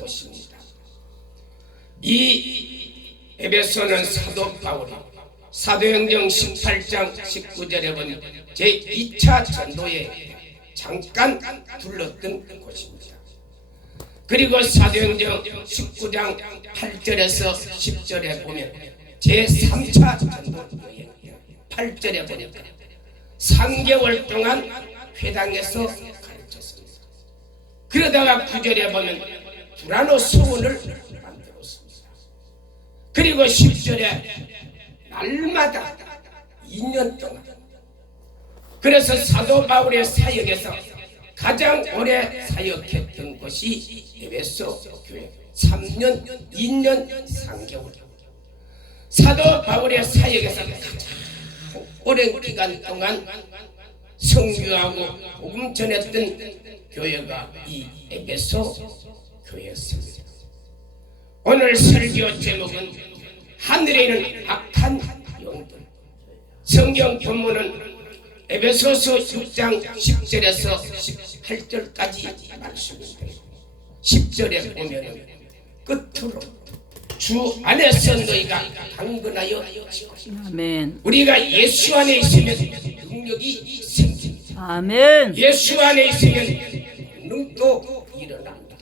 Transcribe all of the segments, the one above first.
도시입니다. 이 에베소는 사도 바울이 사도행전 18장 19절에 보니 제2차 전도에 잠깐 둘렀던 곳입니다. 그리고 사도행전 19장 8절에서 10절에 보면 제3차 전도 여행 8절에 보니까 3개월 동안 회당에서 가르쳤습니다. 그러다가 9절에 보면 두라노 서원을 만들었습니다. 그리고 10절에 날마다 2년 동안, 그래서 사도 바울의 사역에서 가장 오래 사역했던 곳이 에베소 교회 3년 2년 3개월. 사도 바울의 사역에서 가장 오랜 기간 동안 선교하고 복음 전했던 교회가 이 에베소 교회였습니다. 오늘 설교 제목은 하늘에 있는 악한 영들. 성경 본문은 에베소서 6장 10절에서 18절까지 말씀인데 10절에 보면 끝으로 주 안에서 너희가 강건하여 아멘. 우리가 예수 안에 있으면 능력이 생깁니다. 아멘. 예수 안에 있으면 능도 일어납니다.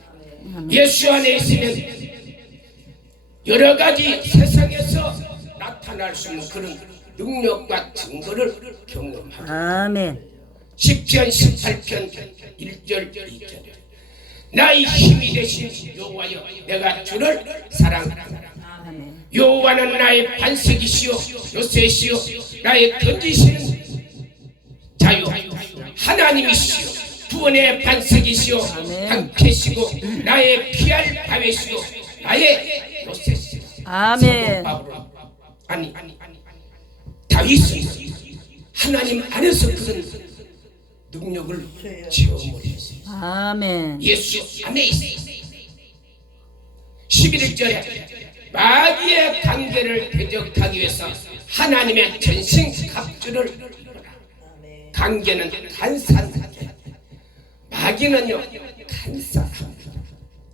예수 안에 있으면 여러 가지 세상에서 나타날 수 있는 그런 능력과 증거를 경험합니다. 아멘. 10편 18편 1절 2절 나의 힘이 되신 여호와여 내가 주를 사랑하노라. 여호와는 나의 반석이시요 요새시요 나의 던지시는 자유 하나님이시요 구원의 반석이시요 방패시고 나의 피할 바위시고 나의 요새시요. 아멘. 아니 다윗은 하나님 안에서 그런 능력을 체험을 했어요. 아멘. 예수 안에 있어요. 11절에 마귀의 관계를 대적하기 위해서 하나님의 전신 갑주를 입어라. 관계는 간사하게, 마귀는요 간사합니다.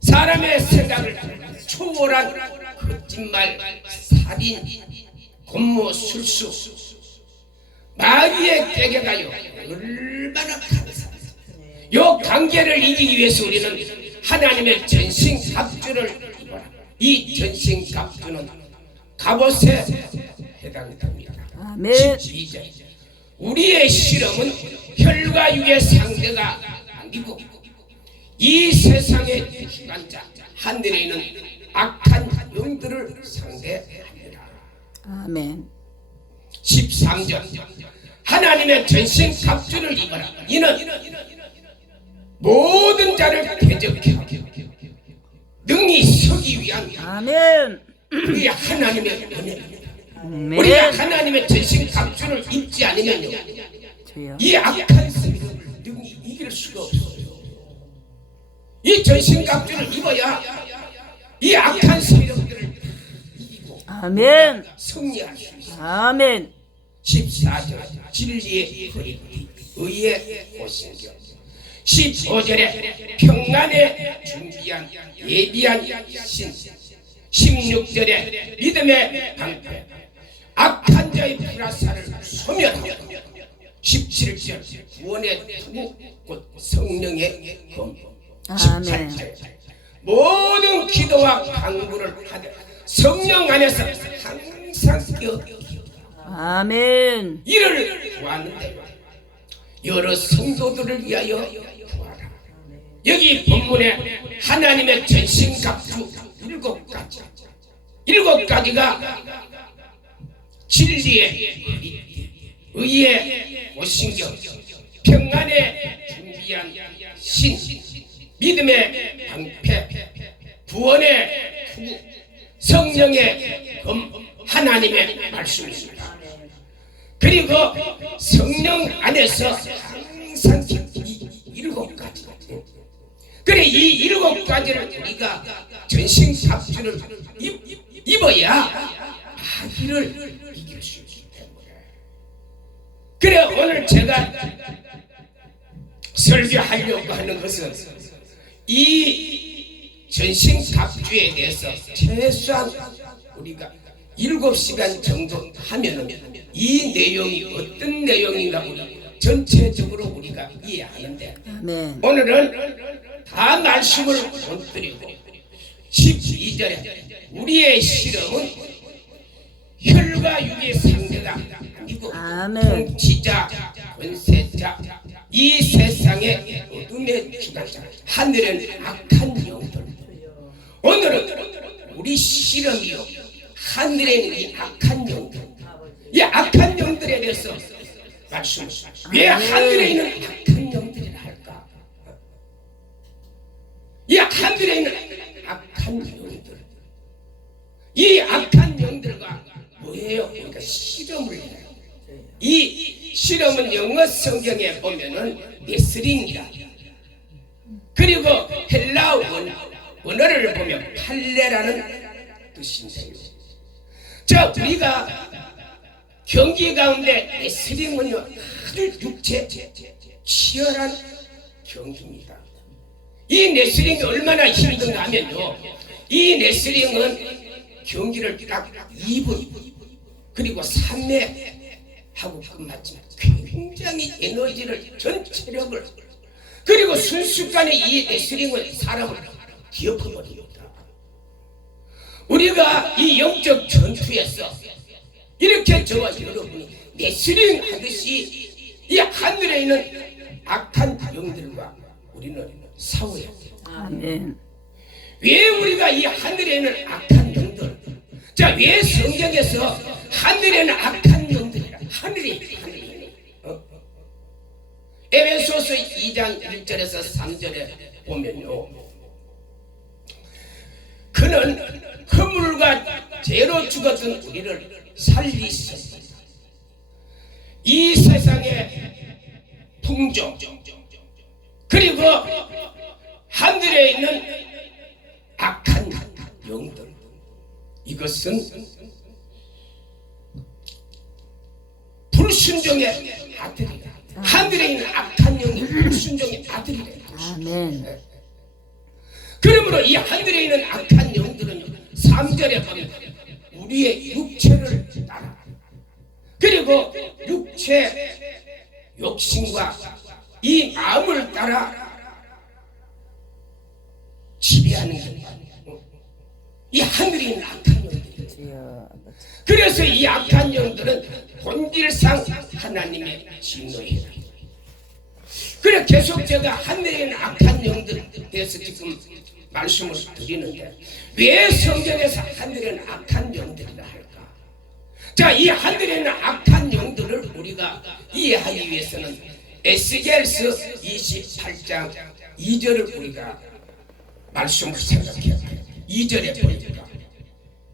사람의 생각을 초월한 거짓말, 살인, 권모, 술수, 마귀의 깨개가요 얼마나 간사합니다. 요 관계를 이기기 위해서 우리는 하나님의 전신 갑주를 입어라. 이 전신 갑주는 갑옷에 해당이 됩니다. 아멘. 12절 우리의 실험은 혈과 육의 상대가 아니고 이 세상의 주관자 하늘에 있는 악한 영들을 상대합니다. 아멘. 13절 하나님의 전신 갑주를 입어라. 이는 모든 자를 대적하고 능히 서기 위한 아멘. 우리 하나님의 은혜입니다. 아멘. 우리가 하나님의 전신 갑주를 입지 않으면요 주여. 이 악한 세력을 능히 이길 수가 없어요. 이 전신 갑주를 입어야 이 악한 세력들을 이기고 아멘. 승리할 수 있어요. 아멘. 14절 진리의 거리기 의의 오신경 15절에 평안에 준비한 예비한 신 16절에 믿음의 방패 악한 자의 불화살을 소멸하고 17절 구원의 투구 곧 성령의 검 18절 모든 기도와 간구를 하되 성령 안에서 항상 아멘. 이를 구하는데 여러 성도들을 위하여 구하라. 여기 본문에 하나님의 전신갑주 7가지가 진리의 의의 오신경 평안에 준비한 신 믿음의 방패 구원의 투구 성령의 검 하나님의 말씀입니다. 그리고 성령 안에서 항상 이 7가지 그래 이 7가지를 우리가 전신갑주를 입어야 마귀를 이길 수 있기 때문에 그래 오늘 제가 설교하려고 하는 것은 이 전신갑주에 대해서 최소한 우리가 7시간 정도 하면은 이 내용이 어떤 내용인가 우리 전체적으로 우리가 이해하는데, 아멘. 오늘은 다 말씀을 못 드리고 12절에 우리의 실험은 혈과 육의 상대가 아니고 아멘. 통치자, 권세자, 이 세상의 어둠의 주관자, 하늘은 악한 영들. 오늘은 우리 실험이요, 하늘에 있는 이 악한 영들, 이 악한 영들에 대해서 말씀. 왜 하늘에 있는 악한 영들이라 할까? 이 하늘에 있는 악한 영들, 이 악한 영들과 뭐예요? 그러니까 실험을 해요. 이 실험은 영어 성경에 보면은 네스린이라, 그리고 헬라 원어를 보면 팔레라는 뜻인데요. 자, 우리가 경기 가운데 네스링은요 아주 육체 치열한 경기입니다. 이 네스링이 얼마나 힘든가 하면요, 이 네스링은 경기를 딱 2분 그리고 3회 하고 끝났지만 굉장히 에너지를, 전 체력을, 그리고 순식간에 이 네스링은 사람을 뒤엎어버립니다. 우리가 이 영적 전투에서 이렇게 저와 여러분이 네스링 하듯이 이 하늘에 있는 악한 영들과 우리는 싸워야 돼요. 아멘. 왜 우리가 이 하늘에 있는 악한 영들, 자, 왜 성경에서 하늘에는 악한 영들이라, 하늘에 에베소서 2장 1절에서 3절에 보면요, 그는 허물과 죄로 죽었던 우리를 살리셨습니다. 이 세상의 풍조, 그리고 하늘에 있는 악한 영들, 이것은 불순종의 아들이다. 하늘에 있는 악한 영이 불순종의 아들이다. 아멘. 그러므로 이 하늘에 있는 악한 영들은요, 3절에 보면 우리의 육체를 따라, 그리고 육체 욕심과 이 마음을 따라 지배하는 게 이 하늘에 있는 악한 영들이에요. 그래서 이 악한 영들은 본질상 하나님의 진노예요. 그래 계속 제가 하늘에 있는 악한 영들에 대해서 지금 말씀을 드리는데, 왜 성경에서 하늘에 있는 악한 영들이라 할까? 자, 이 하늘에 있는 악한 영들을 우리가 이해하기 위해서는 에스겔서 28장 2절을 우리가 말씀을 생각해야 돼요. 2절에 보니까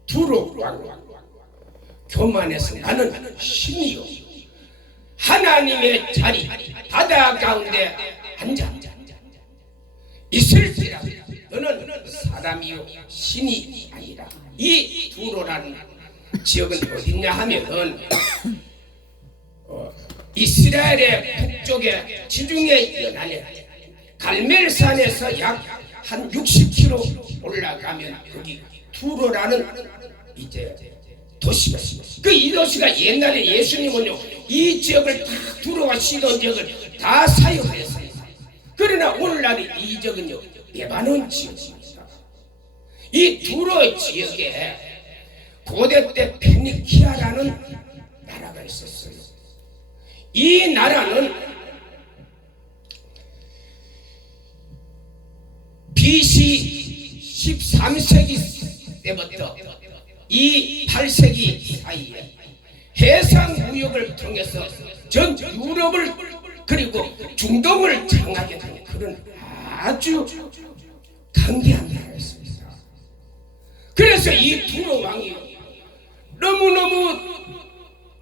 두로 왕 교만해서 나는 신이요 하나님의 자리 바다 가운데 앉아 있을지라 너는 사람이요 신이 아니라. 이 두로라는 지역은 어디냐 하면은 이스라엘의 북쪽에 지중해 연안에 갈멜산에서 약 한 60km 올라가면 거기 두로라는 이제 도시가 있습니다. 그 이 도시가 옛날에 예수님은요 이 지역을 다 두로와 시돈 지역을 다 사용했습니다. 그러나 오늘날 이 지역은요 레바논 지역입니다. 이 두로 지역에 고대 때 페니키아라는 나라가 있었어요. 이 나라는 BC 13세기 때부터 이 8세기 사이에 해상 무역을 통해서 전 유럽을 그리고 중동을 장악하게 된 그런 아주 강대한 나라였습니다. 그래서 이 두로 왕이 너무너무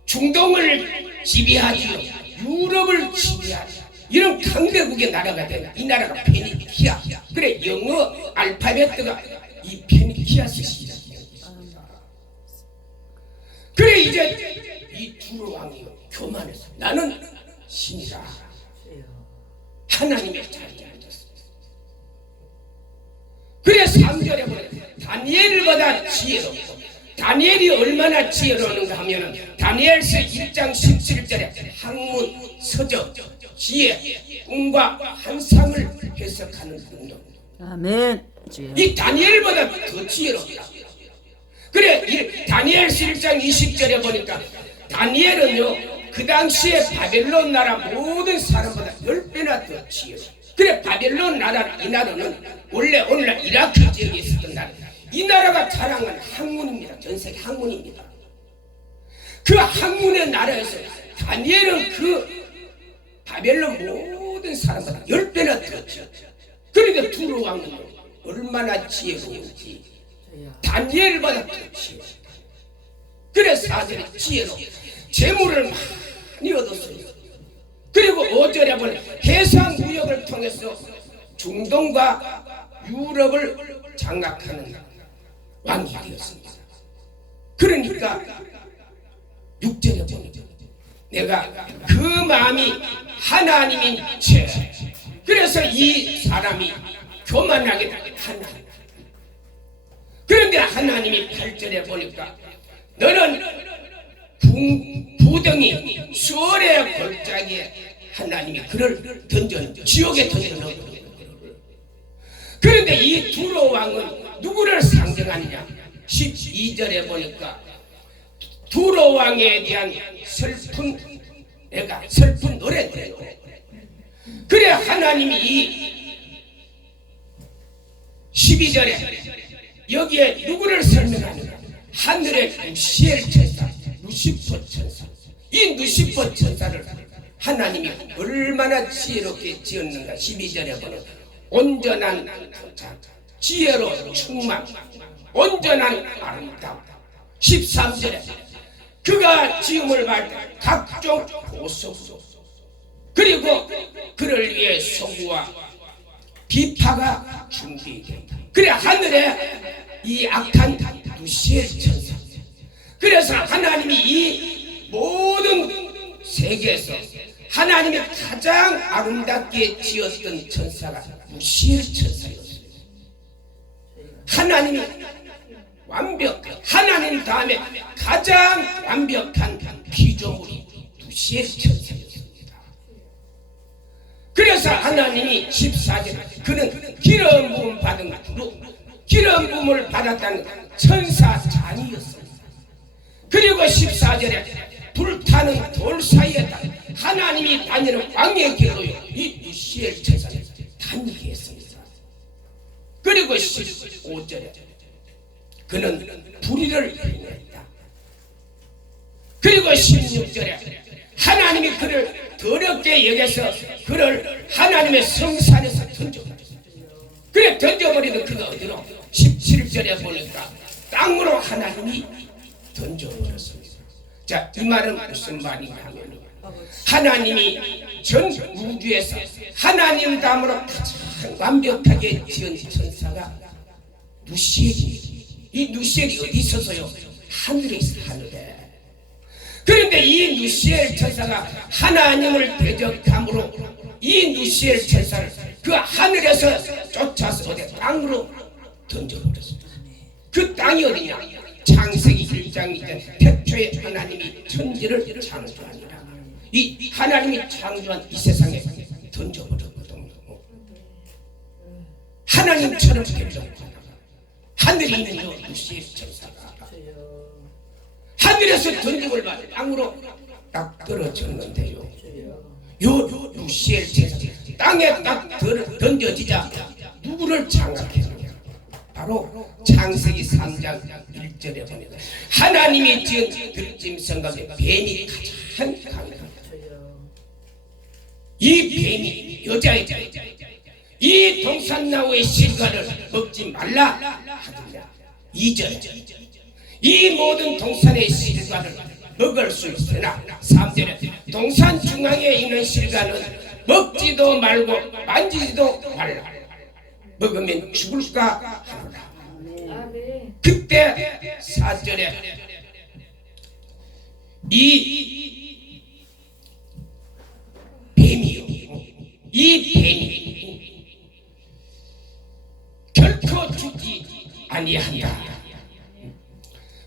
중동을 지배하지요, 유럽을 지배하지요. 이런 강대국의 나라가 된 이 나라가 페니키아. 그래 영어 알파벳가 이 페니키아에서 시작됩니다. 그래 이제 이 두로 왕이 교만해서 나는 신이다. 하나님의 자리에 앉았습니다. 그래 3절에 보면 다니엘보다 지혜롭고, 다니엘이 얼마나 지혜로운가 하면 다니엘서 1장 17절에 학문, 서적, 지혜, 꿈과 환상을 해석하는 능력. 아멘. 주여. 이 다니엘보다 더 지혜롭다. 그래 이 다니엘서 1장 20절에 보니까 다니엘은요 그 당시에 바벨론 나라 모든 사람보다 10배나 더 지혜로워. 그래 바벨론 나라, 이 나라는 원래 오늘날 이라크 지역에 있었던 나라. 이 나라가 자랑한 학문입니다. 전 세계 학문입니다. 그 학문의 나라에서 다니엘은 그 바벨론 모든 사람보다 10배나 더 지혜롭죠. 그러니까 두로 왕은 얼마나 지혜로운지 다니엘보다 더 지혜롭다. 그래서 4절에 지혜로 재물을 많이 얻었어요. 그리고 5절에 보면 해상 무역을 통해서 중동과 유럽을 장악하는 왕이 되었습니다. 그러니까 6절에 보면 내가 그 마음이 하나님인 채, 그래서 이 사람이 교만하게 하나님. 그런데 하나님이 8절에 보니까 너는 부덩이 수월의 골짜기에 하나님이 그를 던졌는데 지옥에 던져놓은. 그런데 이 두로 왕은 누구를 상징하느냐? 12절에 보니까 두로 왕에 대한 슬픈 노래예요. 그래 하나님이 이 12절에 여기에 누구를 설명하느냐? 하늘의 루시엘 천사, 루시퍼 천사. 이 루시퍼 천사를 하나님이 얼마나 지혜롭게 지었는가. 12절에 보면 온전한 통찰, 지혜로 충만, 온전한 아름다움. 13절에 그가 지음을 받을 각종 보석, 그리고 그를 위해 소구와 비파가 준비된다. 그래 하늘에 이 악한 루시엘 천사. 그래서 하나님이 이 모든 세계에서 하나님이 가장 아름답게 지었던 천사가 루시엘 천사였어요. 하나님이 하나님 다음에 가장 완벽한 피조물이 루시엘 천사였습니다. 그래서 하나님이 14절 그는 기름 부음 받은 기름 부음을 받았다는 천사 잔이었습니다. 그리고 14절에 불타는 돌 사이에 하나님이 다니는 왕의 길로요 이 루시엘 천사를 다니게 했습니다. 그리고 15절에 그는 불의를 행했다. 그리고 16절에 하나님이 그를 더럽게 여겨서 그를 하나님의 성산에서 던져버렸어요. 그래 던져버리는 그가 어디로? 17절에 보니까 땅으로 하나님이 던져버렸습니다. 자, 이 말은 무슨 말이냐 하면 하나님이 전 우주에서 하나님 다음으로 가장 완벽하게 지은 천사가 루시엘입니다. 이 루시엘이 어디 있어서요? 하늘에 있어, 하늘에. 그런데 이 루시엘 천사가 하나님을 대적함으로 이 루시엘 천사를 그 하늘에서 쫓아서 어디 땅으로 던져버렸습니다. 그 땅이 어디냐? 창세기 1장 2절 태초에 하나님이 천지를 창조하니라. 이 하나님이 창조한 이 세상에 던져버렸거든요. 하나님처럼 되려고 하늘에 있는 요 루시엘 천사가 하늘에서 던짐을 받아 땅으로 딱 떨어졌는데요. 요 루시엘 천사 땅에 딱 던져지자 누구를 장악했느냐? 바로 창세기 3장 1절에 보면 하나님이 지은 들짐승 가운데 뱀이 가장 강합니다. 이 뱀이 여자이자 이 동산나무의 실과를 먹지 말라 하더냐. 2절 이 모든 동산의 실과를 먹을 수 있으나 3절에 동산 중앙에 있는 실과는 먹지도 말고 만지지도 말라. 먹으면 죽을까 하노라. 그때 4절에 이 뱀이 결코 주지 아니한다.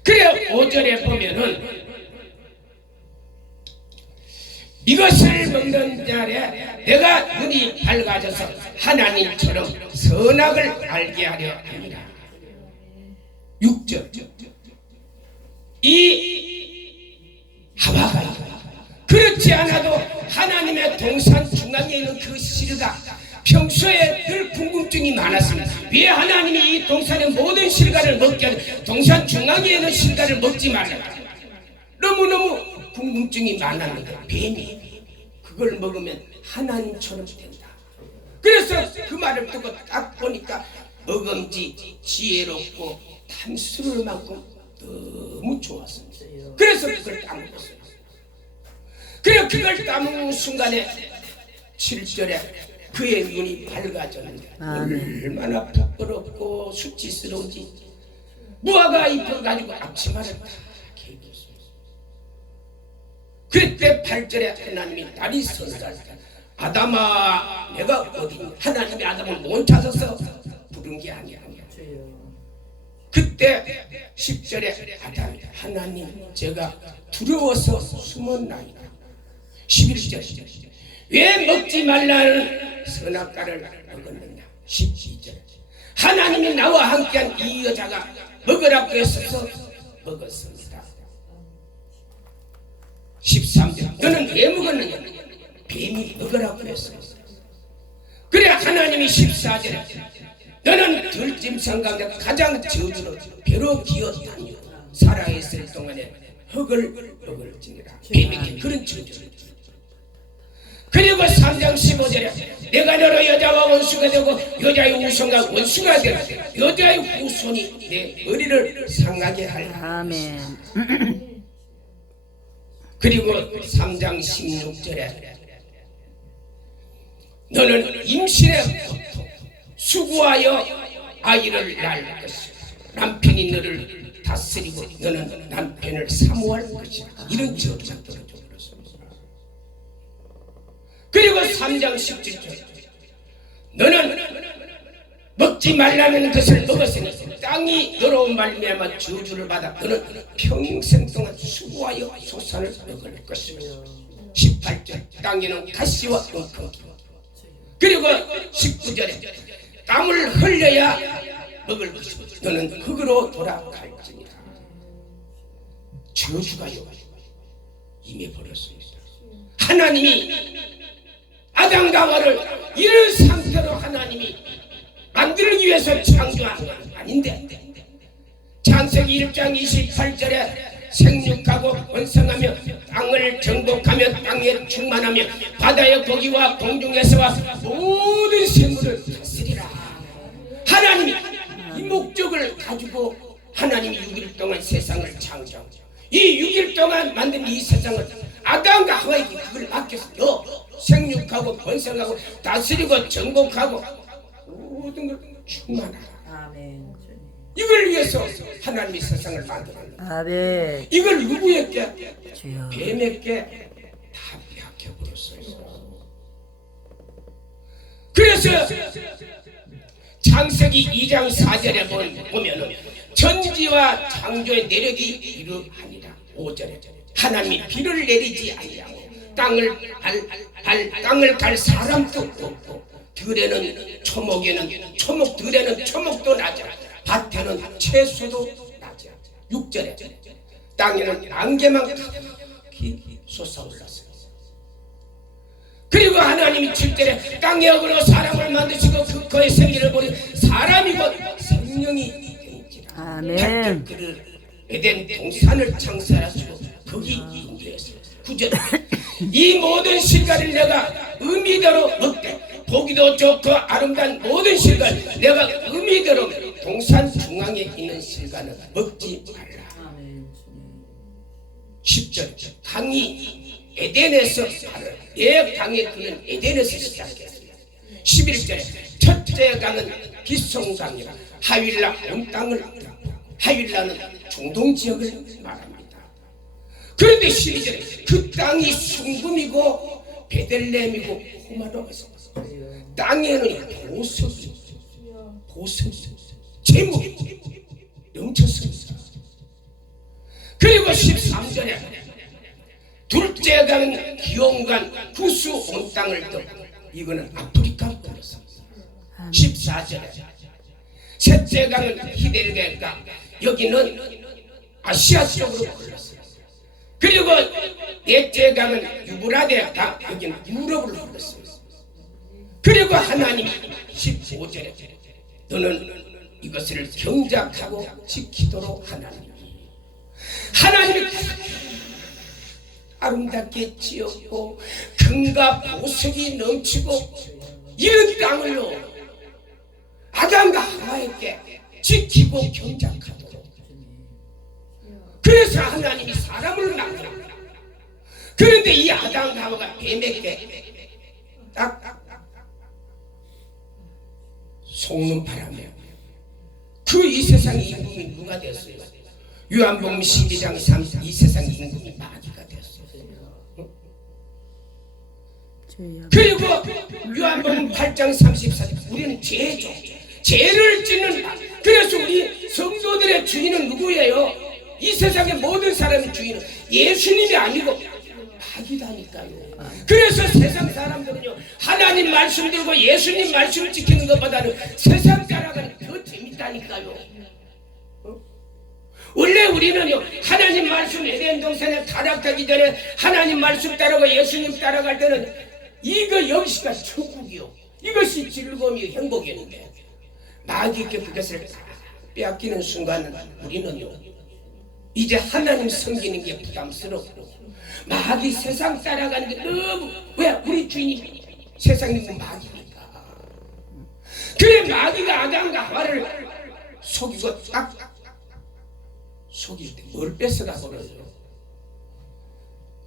그래 5절에 보면은 이것을 먹는 자에 내가 눈이 밝아져서 하나님처럼 선악을 알게 하려 합니다. 6절 이 하와가 그렇지 않아도 하나님의 동산 중앙에 있는 그 실과 평소에 늘 궁금증이 많았습니다. 왜 하나님이 이 동산의 모든 실과를 먹게 하는 동산 중앙에 있는 실과를 먹지 말라. 너무너무 궁금증이 많았는데 뱀이 그걸 먹으면 하나님처럼 된다. 그래서 그 말을 듣고 딱 보니까 먹음지 지혜롭고 탐스러울 만큼 너무 좋았습니다. 그래서 그걸 따먹었어요. 그래 그걸 따먹는 순간에 7절에 그의 눈이 밝아졌는데 얼마나 부끄럽고 수치스러운지 무화과 잎을 가지고 앞치마를 딱 입었어요. 그때 8절에 하나님이 날이 선사할 때 아담아 내가 어디 있냐. 하나님이 아담을 못 찾아서 부른 게 아니야. 그때 10절에 아담이 하나님 제가 두려워서 숨었나이다. 11절 왜 먹지 말라는 선악과를 먹었느냐. 12절 하나님이 나와 함께한 이 여자가 먹으라고 했어서 먹었습니다. 13절 너는 왜 먹었느냐. 뱀이 먹으라고 했습니다. 그래 하나님이 14절에 너는 들짐승 가운데 가장 저주로 배로 기었다니 살아있을 동안에 흙을 먹을지니라. 뱀에게 그런 저주를. 그리고 3장 15절에 내가 너로 여자와 원수가 되고 여자의 후손과 원수가 되고 여자의 후손이 내 머리를 상하게 하리라. 아멘. 그리고 3장 16절에 너는 임신의 고통 수고하여 아이를 낳을 것이야. 남편이 너를 다스리고 너는 남편을 사모할 것이야. 이런 저주가 떨어져 버렸습니다. 그리고 3장 17절 너는 먹지 말라는 것을 먹었으니 땅이 너로 말미암아 저주를 받아 너는 평생 동안 수고하여 소산을 먹을 것이며 18절 땅에는 가시와 웅크기 그리고 19절에 땀을 흘려야 먹을 것이고 너는 흙으로 돌아갈지니라. 저주가 임해버렸습니다. 하나님이 아담과 하와를 이런 상태로 하나님이 만들기 위해서 창조한 건 아닌데 창세기 1장 28절에 생육하고 번성하며 땅을 정복하며 땅에 충만하며 바다의 고기와 공중에서와 모든 생물을 다스리라. 하나님이 이 목적을 가지고 하나님이 6일 동안 세상을 창조하고 이 6일 동안 만든 이 세상을 아담과 하와에게 그걸 맡겨서 너 생육하고 번성하고 다스리고 정복하고 모든 걸 충만하라. 아멘. 이걸 위해서 하나님이 세상을 만들었는데 아멘. 이걸 누구에게? 주여. 뱀에게 다 빼앗겨버렸어요. 그래서 창세기 2장 4절에 보면 전지와 창조의 내력이 이러하니라. 5절에 하나님이 비를 내리지 아니하고 땅을 갈 사람도 없고 들에는 초목에는 초목 들에는 초목도 나지 밭에는 채소도 나지. 6절에 땅에는 안개만 솟아올랐어요. 그리고 하나님이 7절에 땅의 어으로 사람을 만드시고 그의 생기를 보니 사람이 곧 생명이 된지라. 아멘. 그를 에덴 동산을 창설하시고 거기 인도했어요. 9절 이 모든 실과를 내가 의미대로 먹되 보기도 좋고 아름다운 모든 실과를 내가 의미대로 동산 중앙에 있는 실과는 먹지 말라. 10절 강이 에덴에서 내 강의 그는 에덴에서 시작했습니다. 11절에 첫째 강은 빗송강이라 하윌라 온 땅을 하윌라는 중동 지역을 말합니다. 그런데 12절에 그 땅이 숭금이고 베들레헴이고 호마로가 있었어요. 땅에는 보석이 보석, 재물이 넘쳤습니다. 그리고 13절에 둘째 강은 기온간 구수 온 땅을 떠, 이거는 아프리카로 흘렀습니다. 14절에 셋째 강은 히데르겔강, 여기는 아시아 쪽으로 흘렀습니다. 그리고 넷째 강은 유브라데 강, 여기는 유럽으로 흘렀습니다. 그리고 하나님이 15절에 너는 이것을 경작하고 지키도록 하나님이 아름답게 지었고 금과 보석이 넘치고 이런 땅을로 아담과 하와에게 지키고 경작하도록. 그래서 하나님이 사람을 만들었다. 그런데 이 아담과 하와가 뱀에게 딱 속는 바람에 그 이 세상 임금이 누가 됐어요? 요한복음 12장 3, 이 세상 임금이 마귀가 됐어요. 그리고 요한복음 8장 34절 우리는 죄죠. 죄를 짓는 바. 그래서 우리 성도들의 주인은 누구예요? 이 세상의 모든 사람의 주인은 예수님이 아니고 마귀다니까요. 그래서 세상 사람들은요, 하나님 말씀 들고 예수님 말씀 지키는 것보다는 세상 따라가는 게 더 재밌다니까요. 원래 우리는요, 하나님 말씀 에덴 동산에 타락하기 전에 하나님 말씀 따라가 예수님 따라갈 때는 이거 역시가 천국이요, 이것이 즐거움이 행복이었는데 마귀께 그것을 빼앗기는 순간 우리는요, 이제 하나님 섬기는 게 부담스럽고 마귀 세상 따라가는 게 너무, 왜? 우리 주인이 세상에 있는 마귀니까. 그래 마귀가 아담과 하와를 속이고 딱 속일 때 뭘 뺏어가 버려요?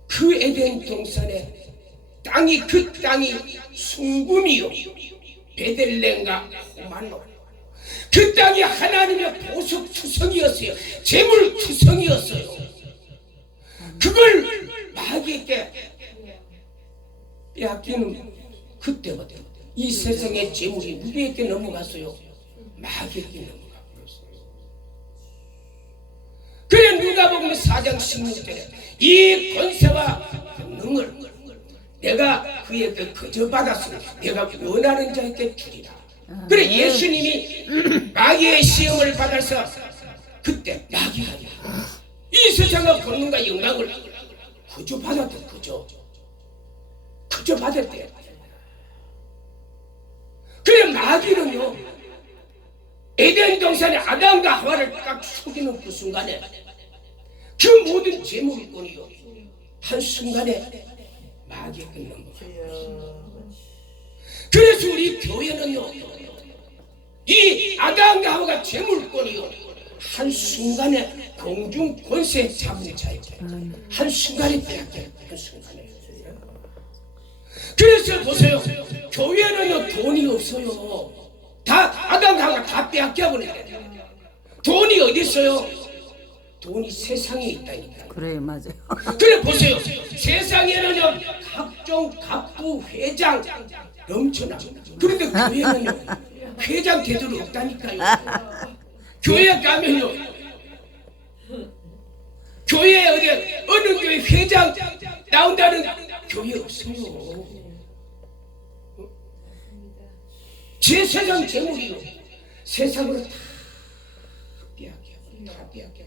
그 에덴 동산에 그 땅이 순금이요, 베들레헴과 호말로, 그 땅이 하나님의 보석 투성이었어요. 재물 투성이었어요. 그걸 마귀에게 빼앗기는 그때부터 이 세상의 재물이 누구에게 넘어갔어요? 마귀에게 넘어가 버렸어요. 그래 누가복음 4장 16절에 이 권세와 능을 내가 그에게 거저 받았으니 내가 원하는 자에게 주리라. 그래 예수님이 마귀의 시험을 받아서 그때 마귀가 이 세상의 권능과 영광을 그저 받았대. 그저 받았대. 그래 마귀는요, 에덴 동산에 아담과 하와를 딱 속이는 그 순간에 그 모든 재물권이요 한순간에 마귀에게 넘어가요. 그래서 우리 교회는요, 이 아담과 하와가 재물권이요 한순간에 공중 권세 잡은 자에게 한순간에 빼앗겨요. 한순간에. 그래서 보세요, 교회는요 돈이 없어요. 다 아담과 하와가 다 빼앗겨버리는데 돈이 어디 있어요? 돈이 세상에 있다니까. 그래 맞아요. 그래 보세요, 세상에는요 각종 갑부 회장 넘쳐나. 그런데 교회는요 회장 제대로 없다니까요. 교회 가면요, 교회 어느 교회 회장 나온다는 교회 없어요. 제 세상 재물이요 세상으로 다 빼앗겨.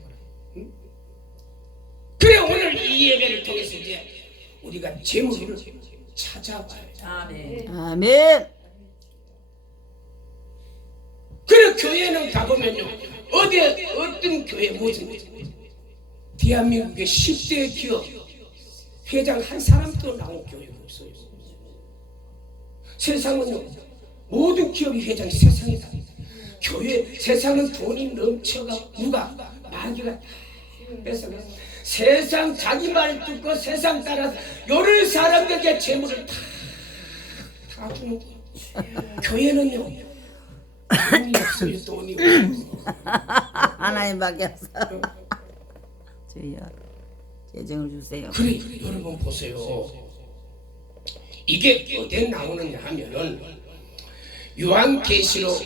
그래 오늘 이 예배를 통해서 이제 우리가 재물을 찾아봐요. 아멘. 그래 교회는 가보면요, 어떤 교회 무슨 대한민국의 10대 기업 회장 한 사람도 나온 교회가 없어요. 세상은요 모든 기업이 회장이 세상이다. 교회 세상은 돈이 넘쳐가 누가 마귀가 뺏어가 세상 자기 말 듣고 세상 따라서 요런 사람들에게 재물을 다 주는 거예요. 교회는요 돈이 없어요. 돈이 없어요. 하나님밖에 없어. 주여 재정을 주세요. 그래 여러분 보세요, 이게 어디에 나오느냐 하면은 요한계시록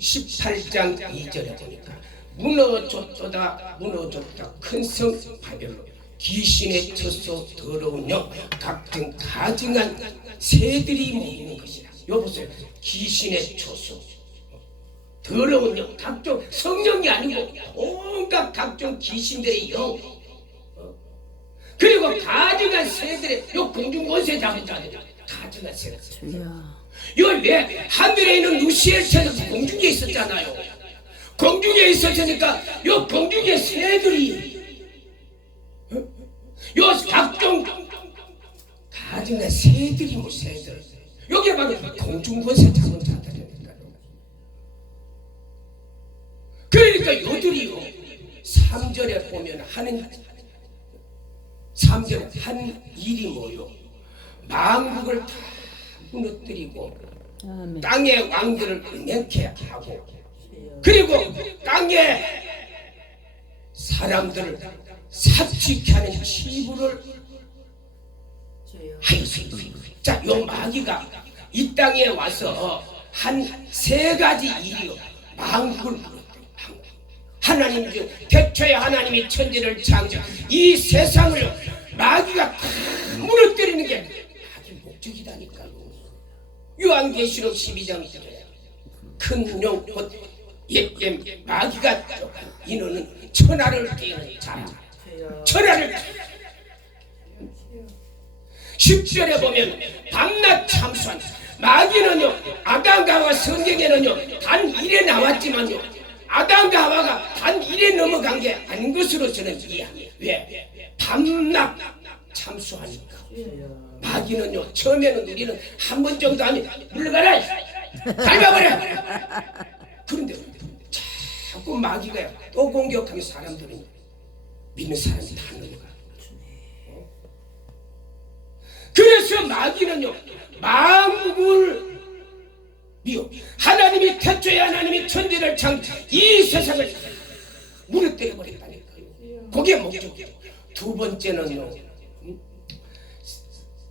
18장 2절에 보니까 무너졌도다 무너졌다 큰 성 바벨론 귀신의 처소 더러운 영 각종 가증한 새들이 모이는 것이라. 여보세요. 귀신의 처소 더러운 영 각종 성령이 아니고 온갖 각종 귀신들의 영 그리고 가증한 새들의 요 공중권세 잡은 자들 가증한 새들 주여. 이걸 왜 하늘에 있는 루시엘 천사가 공중에 있었잖아요. 공중에 있었으니까 요 공중의 새들이 요 각종 가증한 새들이 뭐 새들 여기 바로 공중권세 잡은 자들이니까요. 그러니까 요들이요 3절에 보면 하는 3절 한 일이 뭐요 만국을 다 무너뜨리고 아멘. 땅의 왕들을 맹케하고 그리고 땅의 사람들을 사치케 하는 치부를 하였습니다. 자, 요 마귀가 이 땅에 와서 한 세 가지 일이요 만국을 무너뜨리고 하나님 중 태초에 하나님이 천지를 창조 이 세상을 마귀가 다 무너뜨리는 게 마귀 목적이다니까요. 요한계시록 12장 1절에 큰 용 곧 옛겜 마귀가 이노는 천하를 깨는 자라. 천하를 10절에 보면 밤낮 참수한 마귀는요 아담과 하와 성경에는요 단 1에 나왔지만요 아담과 하와가 단 1에 넘어간 게 아닌 것으로 저는 이해합니다. 왜? 밤낮 참수하니까. 마귀는요 처음에는 우리는 한 번 정도 하면 물러가라 밟아버려. 그런데 자꾸 마귀가 또 공격하면 사람들은 믿는 사람이 다 넘어가. 그래서 마귀는요 만국을 미워 하나님이 태초에 하나님이 천지를 창조 이 세상을 무너뜨려 버렸다니까요. 그게 목적이에요. 두 번째는요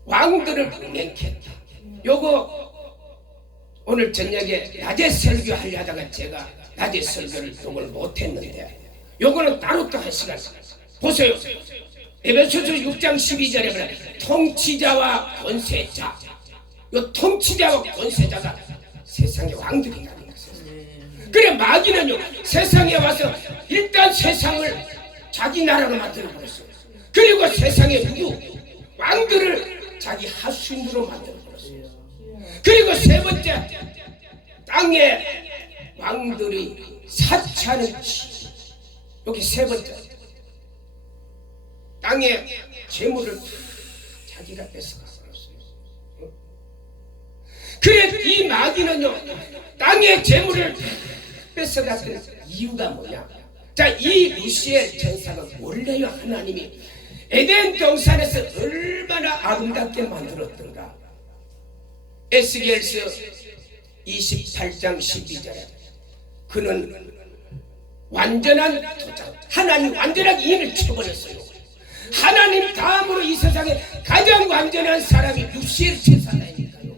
왕들을 맹케했다. 요거 오늘 저녁에 낮에 설교하려다가 제가 낮에 설교를 요걸 못했는데 요거는 따로 또 한 시간 보세요. 에베소서 6장 12절에 보면 통치자와 권세자 요 통치자와 권세자가 세상의 왕들이라는 것이에요. 그래 마귀는요 세상에 와서 일단 세상을 자기 나라로 만들어버렸어요. 그리고 세상의 누구 왕들을 자기 하수인으로 만들어버렸어요. 그리고 세 번째 땅의 왕들이 사치하는 지 여기 세 번째 땅의 재물을 다 자기가 뺏어갔어요. 그래 이 마귀는요 땅의 재물을 뺏어갔던 이유가 뭐냐. 자, 이 루시엘 천사가 원래요 하나님이 에덴 동산에서 얼마나 아름답게 만들었던가. 에스겔서 28장 12절에 그는 완전한 도장 하나님 완전하게 인을 쳐버렸어요. 하나님 다음으로 이 세상에 가장 완전한 사람이 루시엘 천사라니까요.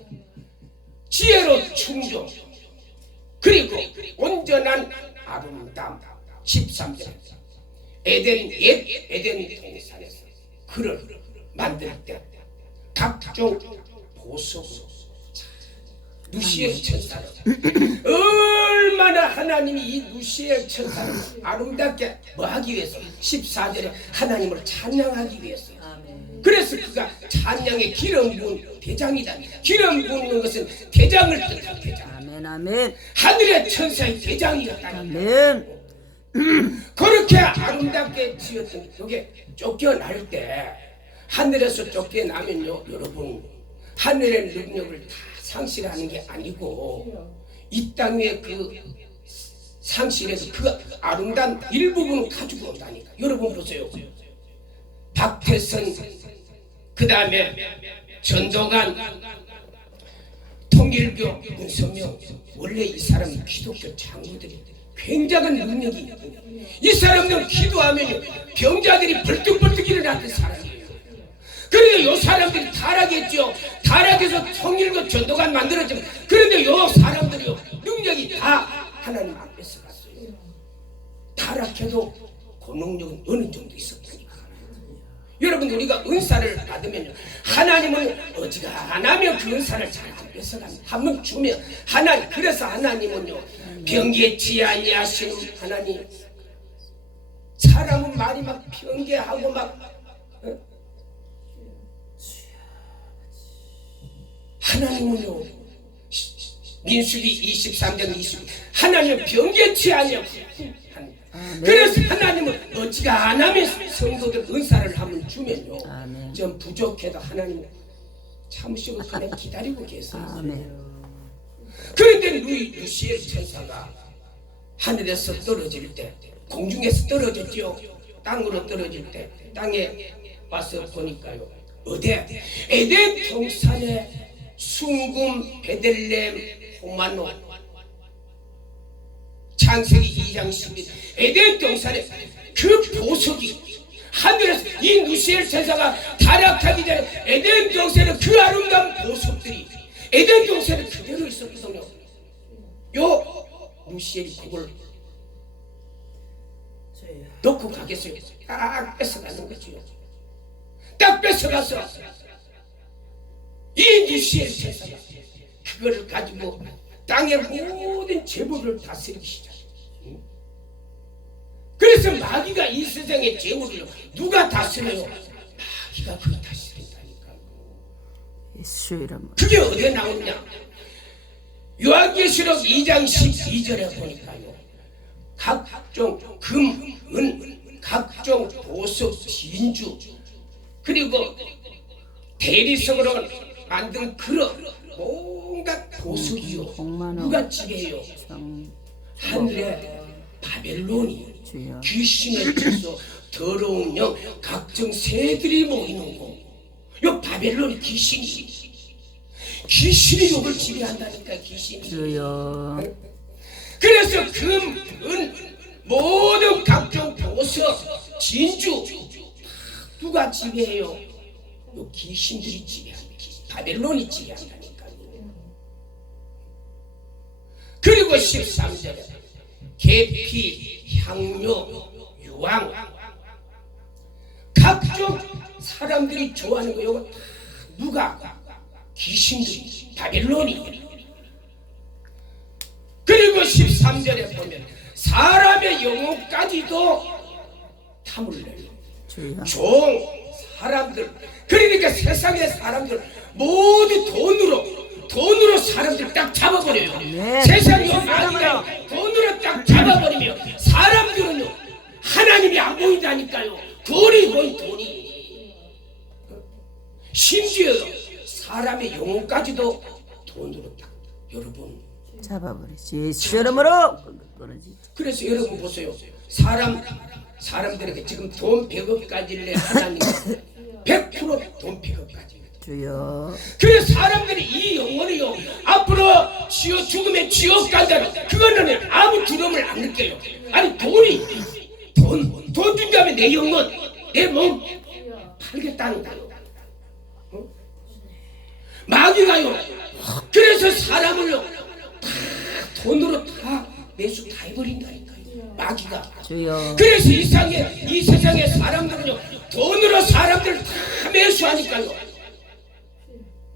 지혜로 충족 그리고 온전한 아름다움. 13절 에덴 옛 에덴 동산에서 그를 만들 때 각종 보석으로 루시엘 천사를 얼마나 하나님이 이 루시엘 천사를 아름답게 뭐하기 위해서 14절에 하나님을 찬양하기 위해서. 그래서 그가 찬양의 기름 부은 대장이다. 기름 붓는 것은 대장을 뜻한 대장. 아멘 아멘. 하늘의 천사의 대장이었다. 아멘. 그렇게 아름답게 지었던 여기 쫓겨날 때 하늘에서 쫓겨나면요 여러분 하늘의 능력을 다 상실하는 게 아니고 이 땅의 그 상실에서 그 아름다운 일부분을 가지고 온다니까. 여러분 보세요. 박태선 그 다음에 전도관 통일교 문성명 원래 이 사람이 기독교 장로들이 굉장한 능력이 있고 이 사람들 기도하면 병자들이 벌떡벌떡 일어나는 사람이에요. 그런데 요 사람들이 타락했죠. 타락해서 통일교 전도관 만들었죠. 그런데 요 사람들이요 능력이 다 하나님 안 뺏어갔어요. 타락해도 그 능력은 어느 정도 있었다니까. 여러분, 우리가 은사를 받으면 하나님은 어지간하면 그 은사를 잘 안 뺏어갑니다. 한번 주면 하나님, 그래서 하나님은요, 변개치 아니하시는 하나님. 사람은 말이 막 변개하고 막 하나님은요, 민수기 23장 20 하나님은 변개치 아니하시는. 그래서 하나님은 어찌가 안 하면 성도들 은사를 한번 주면요, 아멘. 좀 부족해도 하나님은 참으시고 그냥 기다리고 계세요. 아멘. 그런데 루시엘 천사가 하늘에서 떨어질 때, 공중에서 떨어졌죠. 땅으로 떨어질 때 땅에 와서 보니까요, 어디 에덴 동산에 숭금, 베들레헴, 호마노, 창세기 2장 11 에덴 동산에 그 보석이 하늘에서, 이 루시엘 천사가 타락하기 전에 에덴 동산에 그 아름다운 보석들이 에덴 동산에 그대로 있었거든요. 요 루시엘이 그걸 놓고 가겠어요? 딱 뺏어가는 거지요. 딱 뺏어가서 이 루시엘 천사가 그거를 가지고 땅의 모든 재물을 다스리기 시작해요. 그래서 마귀가 이 세상의 재물을 누가 다스려요? 마귀가 그걸 다스린다니까. 예수 이름. 그게 어디에 나오느냐? 요한계시록 2장 12절에 보니까요, 각종 금, 은, 각종 보석, 진주, 그리고 대리석으로 만든 그릇, 뭔가 보석이요, 누가 지배해요? 하늘에 바벨론이 주여. 귀신을 쫓어 더러운 영, 각종 새들이 모이는 곳. 요 바벨론이 귀신이 욕을 지배한다니까. 귀신이. 주여. 그래서 금, 은, 모든 각종 보석, 진주 누가 지배해요? 요 귀신들이 지배합니다. 바벨론이 지배한다니까요. 그리고 13절에 계피, 향료, 유황, 각종 사람들이 좋아하는 거, 요거 누가? 귀신들이, 바벨론이. 그리고 13절에 보면 사람의 영혼까지도 탐을 내요. 주여. 종, 사람들, 그러니까 세상의 사람들 모두 돈으로 사람들 딱 잡아버려요. 네. 세상의 마귀가 돈으로 딱 잡아버리면 사람들은요, 하나님이 안 보인다니까요. 돈이 보인 돈이. 심지어 사람의 영혼까지도 돈으로 딱, 여러분. 잡아버리지. 예수 이름으로 끊어지. 그래서 여러분 보세요. 사람들에게 지금 돈 100억까지를 내 하나님 100% 돈 100억까지. 주여. 그래서 사람들이 이 영혼이요, 앞으로 죽으면 지옥 간다, 그거는 아무 두려움을 안 느껴요. 아니 돈 준다면 내 영혼, 내 몸 팔겠다는 거요. 마귀가요, 그래서 사람을요 다 돈으로 다 매수 다 해버린다니까요, 마귀가. 주여. 그래서 이 세상의 사람들은요, 돈으로 사람들을 다 매수하니까요.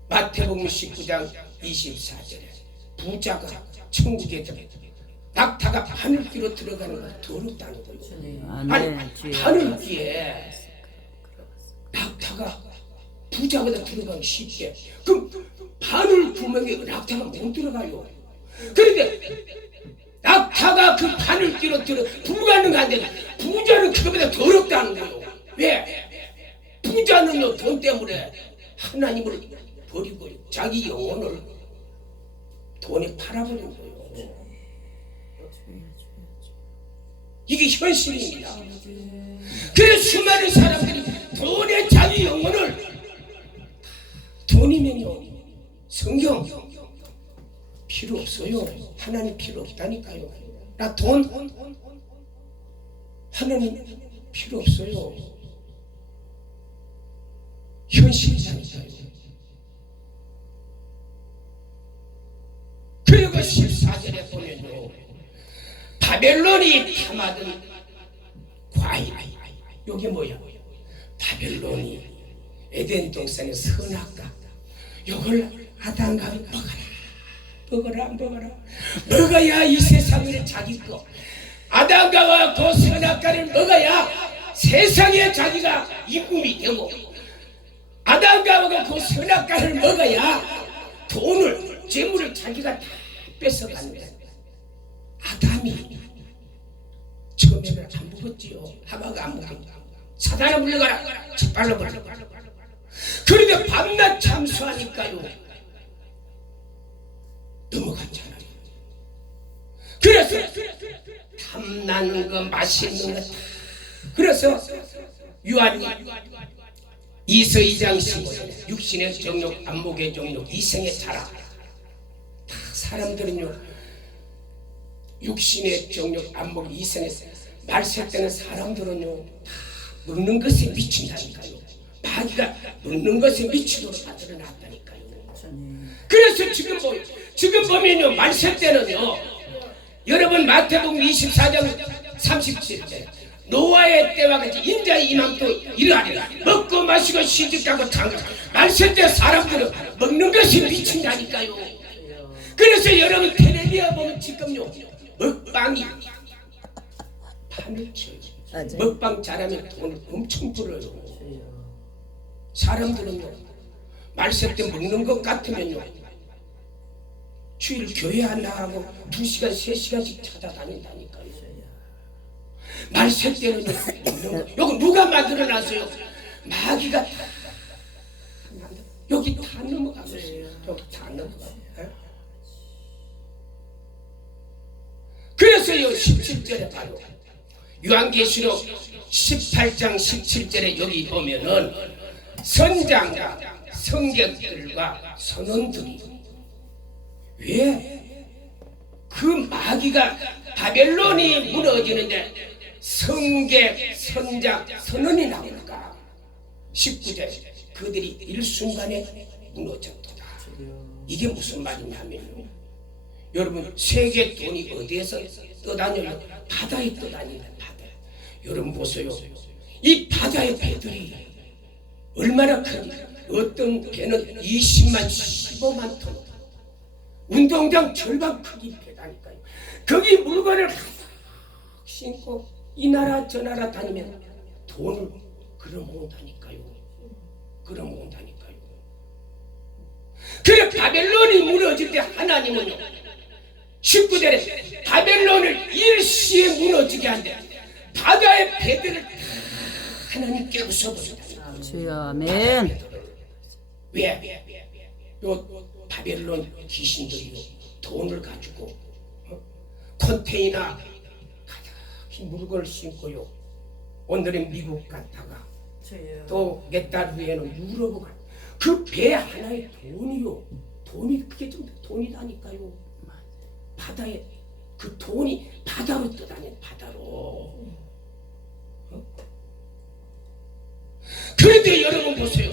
마태복음 19장 24절에 부자가 천국에 들어 낙타가 바늘귀로 들어가는 건 더럽다는 거예요. 아니, 주여. 바늘귀에 낙타가 부자보다 들어가기 쉽게. 그럼 바늘 구멍에 낙타가 못 들어가요. 그런데 낙타가 그 바늘귀로 불가능한데 부자는 그거보다 더럽다는 거예요. 왜? 부자는요, 돈 때문에 하나님을 버리고 자기 영혼을 돈에 팔아버린 거예요. 이게 현실입니다. 그래서 수많은 사람들이 돈에 자기 영혼을, 돈이면요 성경 필요 없어요. 하나님 필요 없다니까요. 나 돈, 하나님 필요 없어요. 현실이라니까요. 그리고 14절에 보면요, 바벨론이 탐하던 과일, 여기 뭐야? 바벨론이 에덴 동산의 선악과, 요걸 아담과 먹어라. 먹어야 이 세상을 자기 거, 아담과 그 선악과를 먹어야 세상에 자기가 임금이 되고, 아담과 그 선악과를 먹어야 돈을, 재물을 자기가 다 뺏어가는 거야. 아담이 처음에는 안 먹었지요. 하와가 안 먹었다. 사단아 물러가라, 짓밟아버려. 그런데 밤낮 참수하니까요 넘어갔잖아요. 그래서 탐나는 거, 맛있는 거 다. 그래서 유한이 이서 2장 15절 육신의 정욕, 안목의 정욕, 이생의 자라. 다 사람들은요 육신의 정욕, 안목, 이생의 말세 때는 사람들은요 다 먹는 것에 미친다니까요. 마귀가 먹는 것에 미치도록 만들어놨다니까요. 그래서 지금 보면요 말세 때는요, 여러분 마태복음 24장 37절 노아의 때와 같이 인자의 이맘도 이러하리라. 먹고 마시고 시집가고 장가. 말세 때 사람들은 먹는 것이 미친다니까요. 그래서 여러분 텔레비에 보면 지금요 먹방이 판을 쳐요. 먹방 잘하면 돈을 엄청 벌어요. 사람들은요 말세 때 먹는 것 같으면요 주일 교회 안 나가고 2시간 3시간씩 찾아다닌다니까요. 말세 때는요 먹는 거, 여기 누가 만들어놨어요? 마귀가 다 여기 다 넘어가고 있어요. 여기 다 넘어가고. 그래서요 17절에 봐요. 요한계시록 18장 17절에 여기 보면은 선장과 성객들과 선원들이 왜 그 마귀가 바벨론이 무너지는데 성객, 선장, 선원이 나올까? 19절 그들이 일순간에 무너졌도다. 이게 무슨 말이냐면요, 여러분 세계 돈이 어디에서 떠다녀요? 바다에 떠다니는 바다. 여러분 보세요. 이 바다의 배들이 얼마나 크니? 어떤 배는 20만, 15만 톤. 운동장 절반 크기 배다니까요. 거기 물건을 가득 싣고 이 나라 저 나라 다니면 돈을 끌어모은다니까요. 그래 바벨론이 무너질 때 하나님은요 19절에 바벨론을 일시에 무너지게 한대. 바다의 배들을 다 하나님께 부숴버린다. 주여 아멘. 왜? 요 바벨론 귀신들이요 돈을 가지고 컨테이너 가득히 물건을 싣고요 오늘은 미국 갔다가 또 몇 달 후에는 유럽을 가. 그 배 하나의 돈이 그게 좀 돈이라니까요. 바다에 그 돈이 바다로 떠다녀. 바다로. 그런데 여러분 보세요.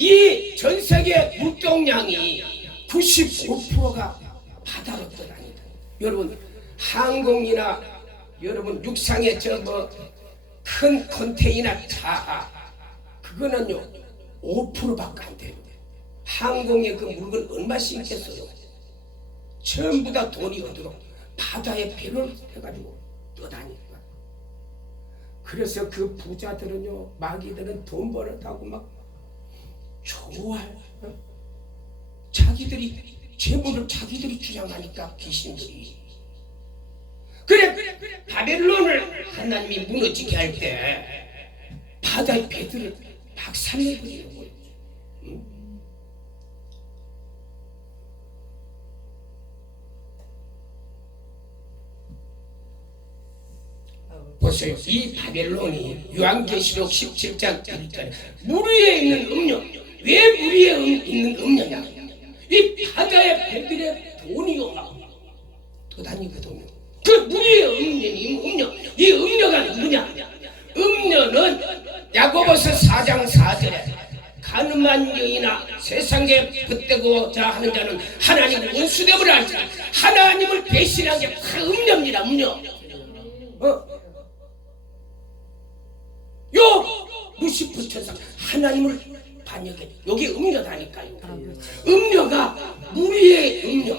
이 전 세계 물동량이 95%가 바다로 떠다니다. 여러분 항공이나 여러분 육상의 저 뭐 큰 컨테이너 차 그거는요 5%밖에 안 돼요. 항공에 그 물건 얼마 싣겠어요? 전부 다 돈이 어디로 바다에 배를 해가지고 떠다니까. 그래서 그 부자들은요 마귀들은 돈 벌었다고 막 좋아해. 자기들이 재물을 자기들이 주장하니까 귀신들이. 그래 바벨론을 하나님이 무너지게 할 때 바다의 배들을 박살내버리는 거예요. 보세요. 이 바벨론이 요한계시록 17장 1절에 물 위에 있는 음료. 왜 물 위에 있는 음료냐? 이 바다의 배들의 돈이요 떠다니거든요. 그 물 위에 음료. 이 음료가 누구냐? 음료는 야고보서 4장 4절에 가늠한 여인아 세상에 붙대고자 하는 자는 하나님을 원수되므로 알지라. 하나님을 배신한 게 다 음료입니다. 음료. 루시프 천사 하나님을 반역해. 여기 음녀다니까요. 음녀가 무리의 음녀,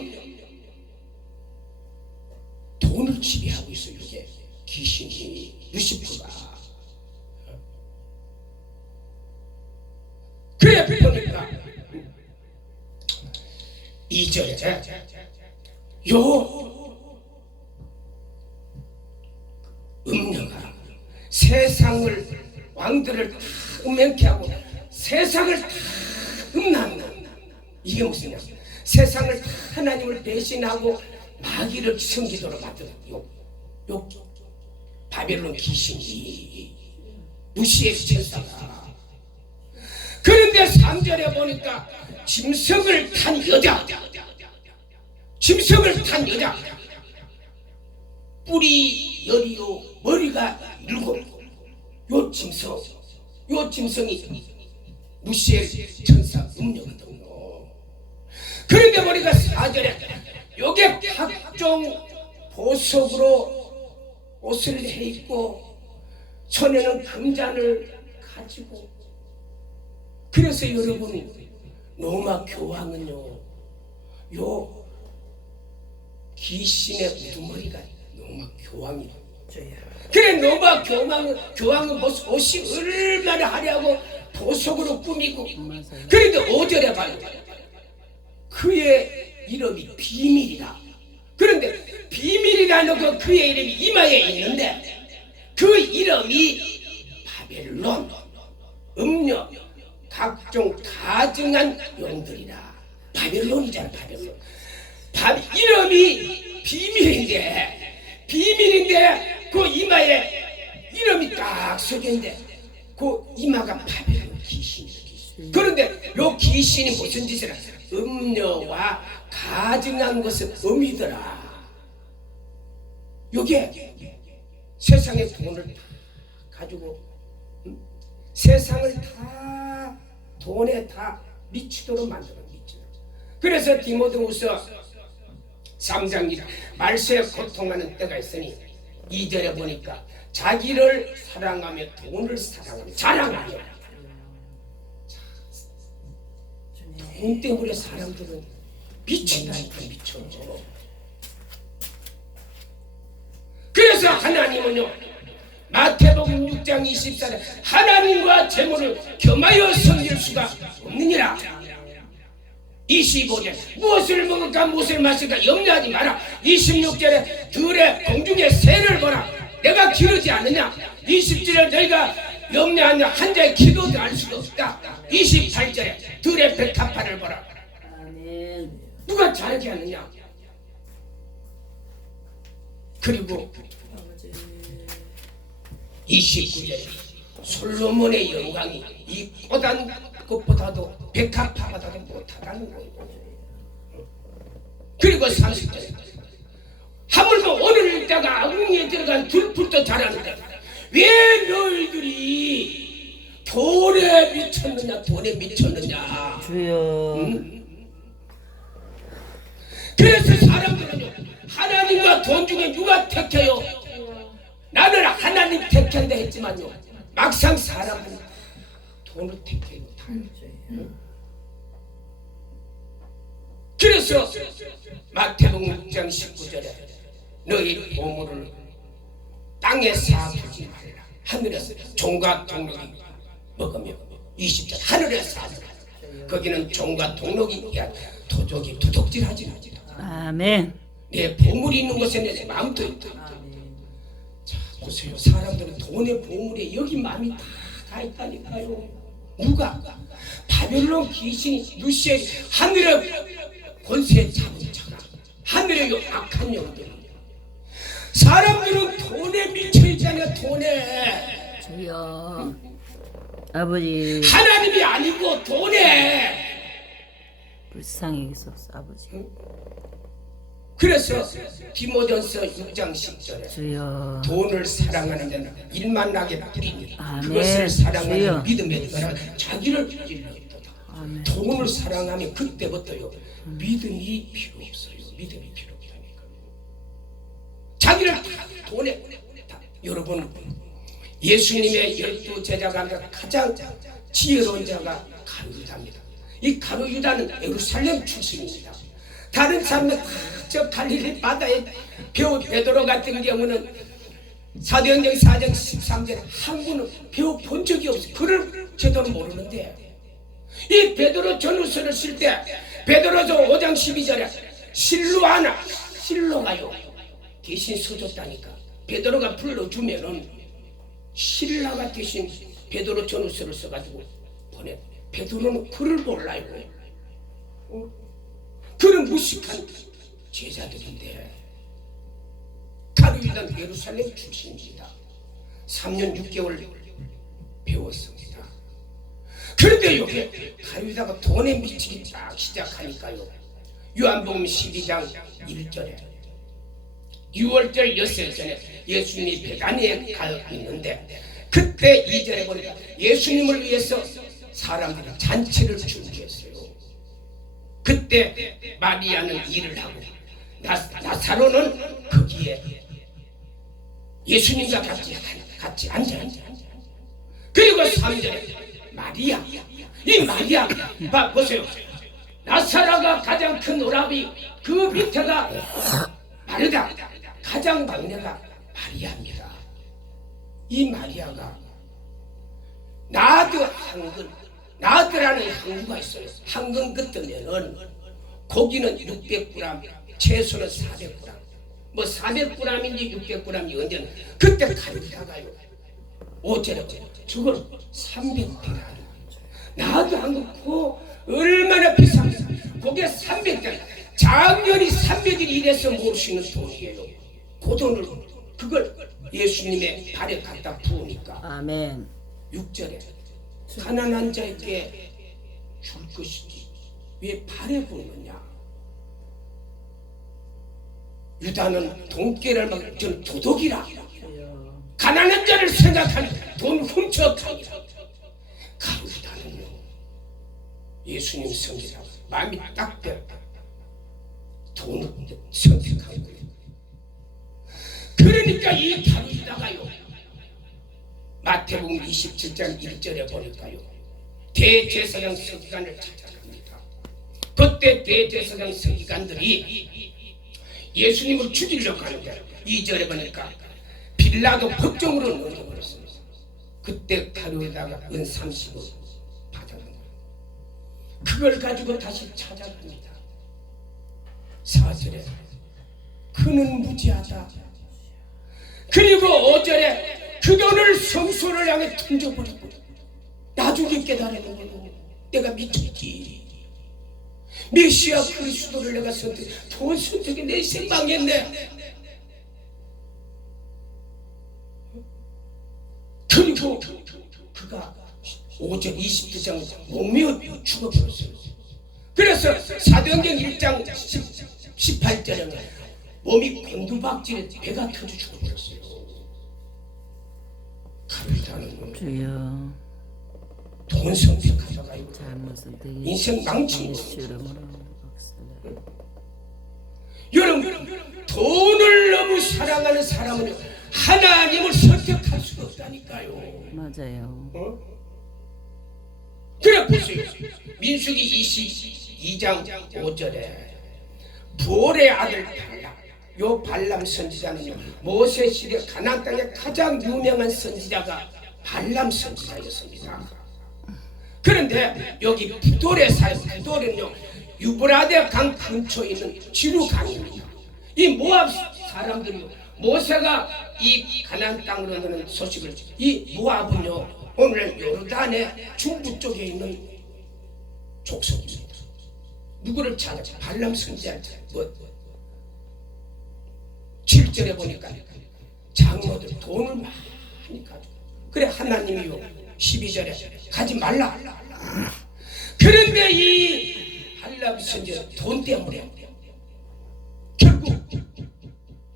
돈을 지배하고 있어요. 이게 귀신이 루시프가. 그래 보니까 2절에 요 음녀가 세상을 왕들을 다 음행케 하고 세상을 다 음란한, 이게 무슨냐, 세상을 다 하나님을 배신하고 마귀를 섬기도록 만드는 요 바벨론 귀신이 무시의 천사가. 그런데 3절에 보니까 짐승을 탄 여자, 짐승을 탄 여자, 뿔이 열이요 머리가 7, 요 짐승이 무시의 천사 음녀거든요. 그런데 보니까 4절에 요게 각종 보석으로 옷을 해 입고 손에는 금잔을 가지고. 그래서 여러분, 로마 교황은요, 요 귀신의 우두머리가 로마 교황이에요. 그래 로마 교황은 옷이 얼마나 화려하고 보석으로 꾸미고. 그런데 5절에 봐요. 그의 이름이 비밀이다. 그런데 비밀이라는 그의 이름이 이마에 있는데 그 이름이 바벨론, 음녀, 각종 가증한 영들이라. 바벨론이잖아, 바벨론. 이름이 비밀인데 그 이마에 이름이 딱 써있는데 그 이마가 바벨론 귀신이다. 그런데 요 귀신이 무슨 짓을 하냐, 음녀와 가증한 것을 음이더라. 요게 세상의 돈을 다 가지고 세상을 다 돈에 다 미치도록 만들어. 그래서 디모데후서 3장 말세에 고통하는 때가 있으니 2절에 보니까 자기를 사랑하며 돈을 사랑하며 자랑하며. 돈 때문에 사람들은 미친다니까, 미쳐져. 그래서 하나님은요, 마태복음 6장 24절에 하나님과 재물을 겸하여 섬길 수가 없느니라. 25절 무엇을 먹을까 무엇을 마실까 염려하지 마라. 26절에 들의 공중의 새를 보라, 내가 기르지 않느냐. 20절에 너희가 염려하냐 한 자의 기도도 알 수가 없다. 28절에 들의 백합화를 보라, 누가 자르지 않느냐. 그리고 29절에 솔로몬의 영광이 이 꼬단 것보다도 백합화보다도 못하다는 거예요. 그리고 30절에 하물며 오늘 읽다가 악몽에 들어간 들풀도 잘하는데 왜 너희들이 돈에 미쳤느냐, 돈에 미쳤느냐. 주여. 그래서 사람들은요, 하나님과 돈 중에 누가 택해요? 나는 하나님 택한다 했지만요, 막상 사람은 돈을 택해요. 그래서 마태복음 6장 19절에 너희 보물을 땅에 쌓아두지 말라. 하늘에서 종과 동록이 먹으며. 20절 하늘에서 쌓아두라. 거기는 종과 동록이 도적이 도둑질하지 않아. 아멘. 내 보물이 있는 곳에 내 마음도 있다. 자, 보세요. 사람들은 돈의 보물에 여기 마음이 다 있다니까요. 누가? 바벨론 귀신이 루시의 하늘의 권세에 잡은 자가, 하늘의 악한 영들. 사람들은 돈에 미쳐있잖아요. 돈에. 주여. 아버지. 하나님이 아니고 돈에. 불쌍히 여기소서 아버지. 그래서 디모데전서 6장 10절에 주여. 돈을 사랑하는 자는 일만 나게 뿌리니라. 아멘. 그것을 사랑하는 주여. 믿음의 자는 자기를 일러있도다. 아멘. 돈을 사랑하면 그때부터요, 믿음이 필요 없어요. 믿음이 필요 없다니까. 자기를 다 돈에 다. 여러분, 예수님의 12제자 가운데 가장 지혜로운 자가 가룟유다입니다. 이 가룟유다는 예루살렘 출신입니다. 다른 사람은 다 저 갈릴리 바다에 배우 베드로 같은 경우는 사도행전 4장 13절에 한 분은 배우 본 적이 없어요. 그를 제대로 모르는데 이 베드로 전후서를 쓸 때 베드로서 5장 12절에 실로가요 대신 써줬다니까. 베드로가 불러주면은 신라가 대신 베드로 전후서를 써가지고 보내. 베드로는 글을 몰라요. 그런 무식한 제자들인데 가룟유다는 예루살렘 출신입니다. 3년 6개월 배웠습니다. 그런데 여기 가룟유다가 돈에 미치기 딱 시작하니까요. 요한복음 12장 1절에 6월절 엿새 전에 예수님이 베다니에 가 있는데 그때 2절에 보니까 예수님을 위해서 사람들이 잔치를 준비했어요. 그때 마리아는 일을 하고 나사로는 거기에 예수님과 같이 앉아. 그리고 3절에 마리아, 이 마리아 보세요. 나사로가 가장 큰 오라비, 그 밑에가 마르다, 가장 막내가 마리아입니다. 이 마리아가 나드라는 항구가 있어요. 항구 같으면은 고기는 600g, 채소는 400g. 뭐 400g인지 600g인지 언제는 그때 가르다가요. 5절에 저걸 300g. 나도 항구 얼마나 비쌉니까? 그게 300g. 작년이 300일 일해서 모을 수 있는 돈이에요. 그 돈을 그걸 예수님의 발에 갖다 부으니까. 아멘. 6절에 가난한 자에게 줄 것이지 왜 발에 부느냐. 유다는 돈깨를 막전 도둑이라. 가난한 자를 생각하는 돈 훔쳐가니라. 가룟유다는요 예수님 섬기라고 마음이 딱 돼. 돈을 선택한 거예요. 그러니까 이 가룟유다가요 마태복음 27장 1절에 보니까요 대제사장 서기관을 찾아갑니다. 그때 대제사장 서기관들이 예수님을 죽이려고 하는데 2절에 보니까 빌라도 법정으로 넣어버렸습니다. 그때 가룟유다가 은 30을 받아는 거예요. 그걸 가지고 다시 찾아갑니다. 4절에 그는 무지하다. 그리고 5절에 그 돈을 성소를 향해 던져버리고 나중에 깨달는 거예요. 내가 미쳤지. 메시아 그리스도를 내가 돈 선택에 내 인생 망했네. 그리고 그가 5절 20장 몸매어 죽어버렸어요. 그래서 사도행전 1장 18절에 몸이 곤두박질에 배가 터져 죽어버렸어요. 가룟유다는 주여 돈 선택하다가요 잘못 선택 인생 망친 예수 거예요. 이름으로 박살내. 여러분 돈을 너무 사랑하는 사람은 하나님을 선택할 수가 없다니까요. 맞아요. 그래 보세요. 민수기 22장 5절에 부올의 아들 발람, 요 발람 선지자는요 모세 시대 가나안 땅의 가장 유명한 선지자가 발람 선지자였습니다. 그런데 여기 부돌에 사요. 부돌은요 유브라데 강 근처에 있는 지루강입니다. 이 모압 사람들이 모세가 이 가나안 땅으로 오는 소식을 이 모압은요 오늘 요르단의 중부 쪽에 있는 족속입니다. 누구를 찾아? 발람 선지자를 찾아. 7절에 보니까 장로들 돈을 많이 가지고 그래 하나님이요 12절에 가지 말라. 그런데 이 발람 선지자 돈 때문에 결국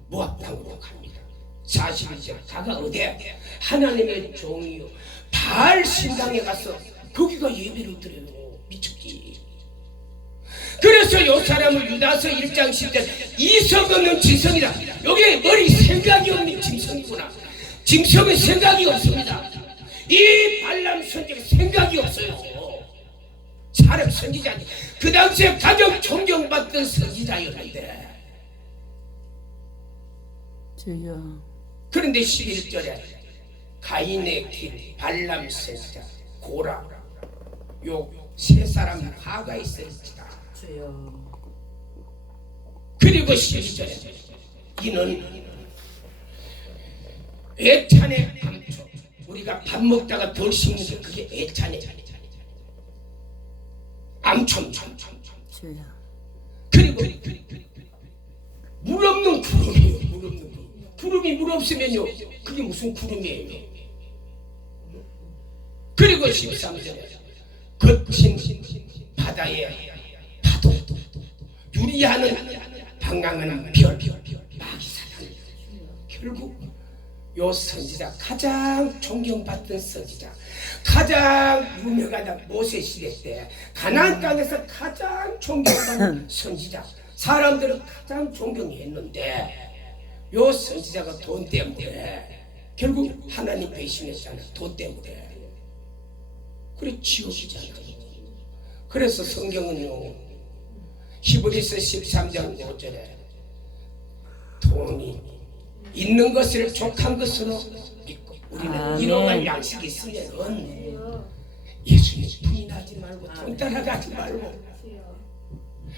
모압 땅으로 갑니다. 41절 가가 어디에? 하나님의 종이요 바알 신당에 가서 거기가 예배를 드려요. 미쳤기. 그래서 요 사람을 유다서 1장 10절 이석 없는 짐승이다. 여기 머리 생각이 없는 짐승이구나. 짐승은 생각이 없습니다. 이 발람 선지가 생각이 없어요. 사람 선지자, 그 당시에 가장 존경받던 선지자였는데, 주여. 그런데 11절에 가인의 길, 발람 선지자, 고라, 요 세 사람 화가 있었지다. 주여. 그리고 12절에 이는 애찬의 감초, 우리가 밥 먹다가 덜 씹는 게 그게 애찬의 암촌. 주여. 그리고 물 없는 구름이에요. 물 없는 구름. 구름이 물 없으면요, 그게 무슨 구름이에요. 그리고 13절에 거친 바다에 파도, 유리하는 방황하는 별, 마귀 사단. 결국 요 선지자, 가장 존경받던 선지자, 가장 유명하다 모세 시대 때 가나안 땅에서 가장 존경받는 선지자, 사람들은 가장 존경했는데 요 선지자가 돈 때문에 결국 하나님 배신했잖아. 돈 때문에. 그래 지옥이잖아. 그래서 성경은요, 히브리서 13장 5절에 돈이 있는 것을 족한 것으로 믿고, 우리는 일용할 양식이 있으면은 예수님 부인하지 말고 돈 따라가지 말고.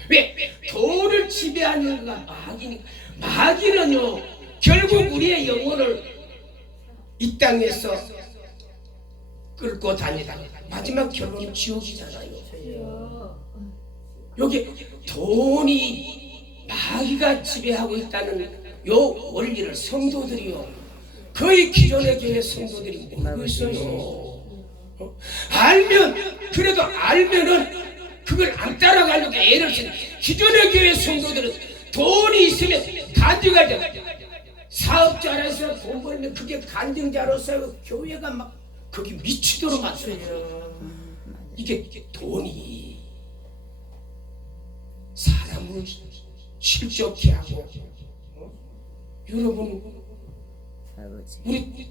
왜? 돈을 지배하는 거가 마귀니까. 마귀는요, 결국 우리의 영혼을 이 땅에서 끌고 다니다 마지막 결론은 지옥이잖아요. 여기 돈이 마귀가 지배하고 있다는 요 원리를 성도들이요, 거의 기존의 교회 성도들이 모르고 있어요. 알면, 그래도 알면은 그걸 안 따라가려고 애를 쓰는 기존의 교회 성도들은 돈이 있으면 간증하죠. 사업자라서 돈 벌면 그게 간증자로서 교회가 막 거기 미치도록 만들어요. 이게 돈이 사람을 실족해 하고, 여러분, 우리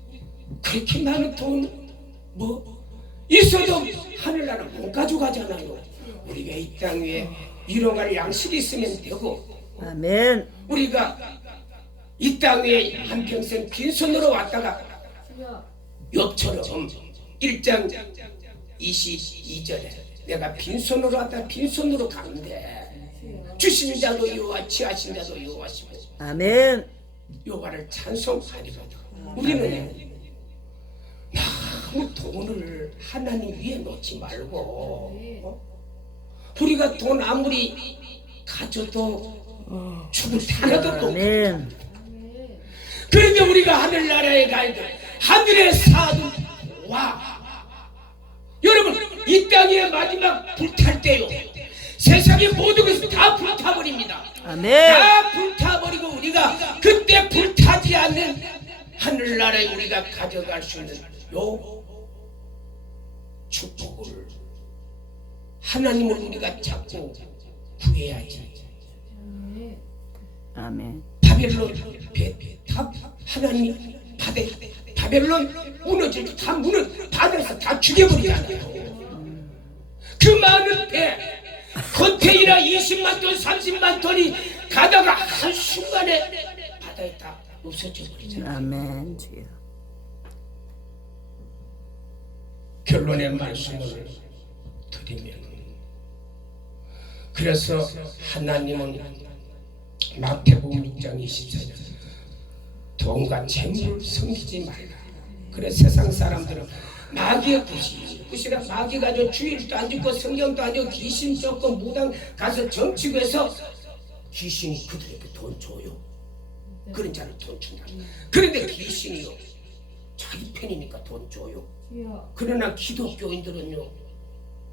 그렇게 많은 돈 뭐 있어도 하늘나라 못 가져가잖아요. 우리가 이 땅 위에 일용할 양식이 있으면 되고, 아멘. 우리가 이 땅 위에 한평생 빈손으로 왔다가 욥처럼 1장 22절에 내가 빈손으로 왔다가 빈손으로 가는데 주신 자도 여호와, 취하신 자도 여호와시고 아멘. 여호와를 찬송하리로다. 우리는 너무 돈을 하나님 위에 놓지 말고, 우리가 돈 아무리 가져도 죽을 하나도 없고, 그런데 우리가 하늘나라에 가야 하늘의 사도와, 여러분, 이 땅의 마지막 불탈 때요, 세상의 모든 것을 다 불타버립니다. 아멘. 다 불타버리고 우리가 그때 불타지 않는 하늘나라에 우리가 가져갈 수 있는 요 축복을 하나님을 우리가 잡고 구해야지. 아멘. 바벨론 다 하나님 바대, 바벨론 무너질 때 다 바다에서 다 죽여버리잖아요. 그 많은 배 컨테이너 20만 톤 30만 톤이 가다가 한순간에 바다에 다 없어져 버리잖아요. 아멘. 주여. 결론의 말씀을 드리면, 그래서 하나님은 마태복음 6장 24절 돈과 재물을 섬기지 말라. 그래 세상 사람들은 마귀의 굿이라 마귀 가지고 주일도 안 짓고 성경도 안 짓고 귀신 쫓고 무당 가서 정치고 해서 귀신이 그들에게 돈 줘요. 그런 자는 돈 준다. 그런데 귀신이요, 자기 편이니까 돈 줘요. 그러나 기독교인들은요,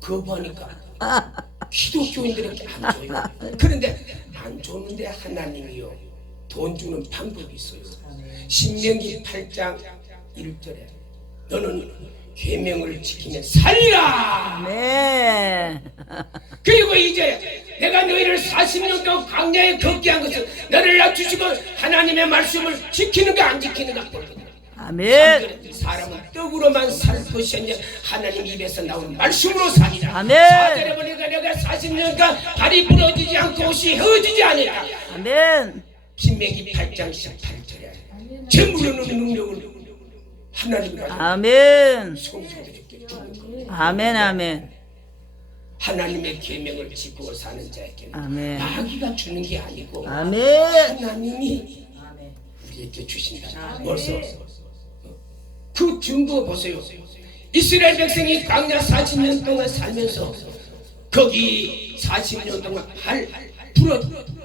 거부하니까 기독교인들에게 안 줘요. 그런데 안 줬는데 하나님이요, 돈 주는 방법이 있어요. 신명기 8장 1절에 너는 계명을 지키면 살리라. 아멘. 그리고 이제 내가 너희를 40년 동안 광야에 걷게 한 것은 너를 낮추시고 하나님의 말씀을 지키는가 안 지키는가 보거든. 아멘. 사람은 떡으로만 살 것이 아니라 하나님 입에서 나오는 말씀으로 사니라. 아멘. 4절에 보니까 내가 40년간 발이 부러지지 않고 옷이 헤어지지 않으라. 아멘. 신명기 8장 18절에 재물로는 능력을 하나님과 아멘. 성도들에게 주는 거예요. 아멘. 아멘. 하나님의 계명을 지키고 사는 자에게는 아멘. 마귀가 주는 게 아니고 아멘. 하나님이 우리에게 주신다. 벌써 그 증거 보세요. 이스라엘 백성이 광야 40년 동안 살면서 거기 40년 동안 발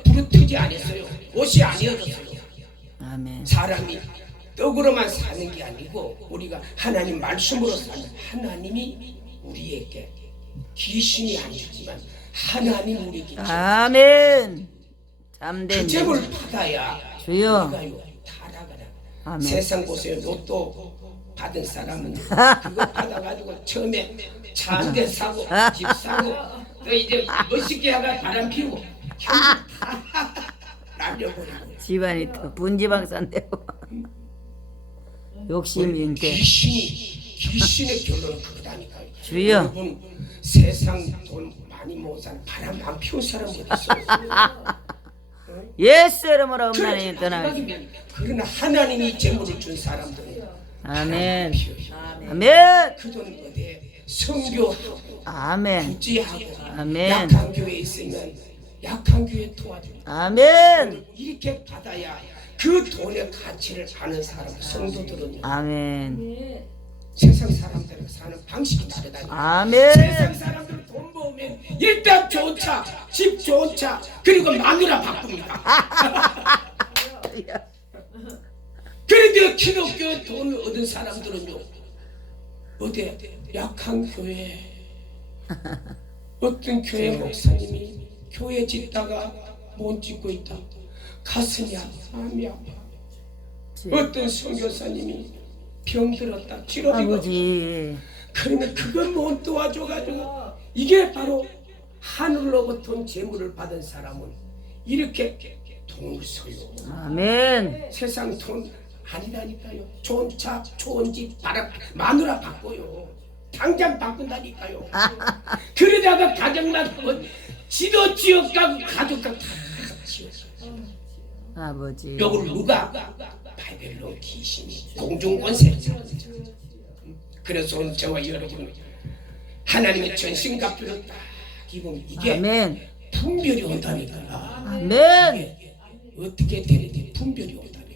부러뜨지 않았어요. 옷이 아니어졌어요. 아멘. 사람이 떡으로만 사는 게 아니고 우리가 하나님 말씀으로 사는 하나님이 우리에게 귀신이 안 주지만 하나님 우리에게 아멘. 그 잠된 점을 받아야 주여. 우리가요 타락하라. 아멘. 세상 보세요. 로또 받은 사람은 그거 받아가지고 처음에 차 한 대 사고 집 사고 또 이제 멋있게 하다 바람 피우고 날려버리고 집안이 또 분지방산되고 욕심인데 귀신의 결론은 그거다니까요. 주여. 여러분 세상 돈 많이 모은 사람 바람 안 피운 사람 어디 있어요? 예수 이름으로 음란이 떠나. 그러나 하나님이 재물을 준 사람들은 아멘. 피워요. 아멘. 그돈 어디에 성교하고 아멘. 구제하고 아멘. 약한 교회에 있으면 약한 교회 도와줘. 아멘. 이렇게 받아야 그 돈의 가치를 아는 사람 성도들은요. 아멘. 세상 사람들은 사는 방식이 다르다니까. 아멘. 세상 사람들은 돈 모으면 일단 좋은 차, 집 좋은 차, 그리고 마누라 바꿉니다. 그런데 기독교 돈을 얻은 사람들은요, 어디 약한 교회, 어떤 교회 목사님이 교회 짓다가 못 짓고 있다. 가슴이 아파, 마음이 아파. 어떤 선교사님이 병들었다, 치료비고. 아버지. 그러면 그걸 못 도와줘가지고 이게 바로 하늘로부터 온 재물을 받은 사람은 이렇게 돈을 써요. 아멘. 세상 돈 아니라니까요. 좋은 차, 좋은 집, 마누라 바꿔요. 당장 바꾼다니까요. 그러다가 가정만 하면 지도 지역 가고 가족과 다 지었어요. 아버지. 요걸 누가? 바벨론 귀신이 공중권세. 그래서 오늘 저와 여러분 하나님의 전신갑주를 딱 입으면 이게 아멘. 분별이 온다니까. 아멘. 이게 어떻게 되는지 분별이 온다니까.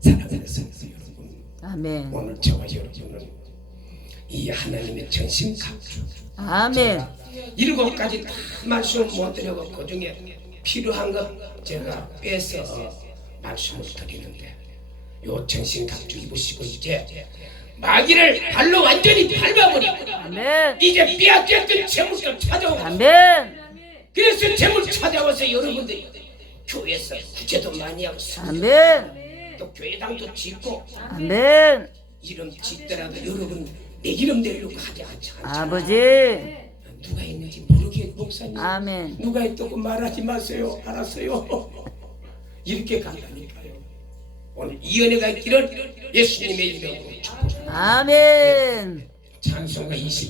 사랑하는 성도 여러분, 아멘. 오늘 저와 여러분은 이 하나님의 전신갑주 아멘. 7가지 다 말씀을 못 드리고 그 중에 필요한 것 제가 빼서 말씀을 드리는데 요 전신갑주 입으시고 이제 마귀를 발로 완전히 밟아버리고 아멘. 이제 빼앗겼던 재물도 찾아오고 아멘. 그래서 재물 찾아와서 여러분들이 교회에서 구제도 많이 하고 아멘. 또 교회당도 짓고 아멘. 이름 짓더라도 여러분 내 이름 내려고 하지 않잖아. 아버지. 누가 있는지 모르게 목사님 아멘. 누가 있다고 말하지 마세요. 알았어요. 이렇게 간다니까요. 오늘 이 은혜가 있기를 예수님의 이름으로 축복합니다. 아멘. 찬송가 20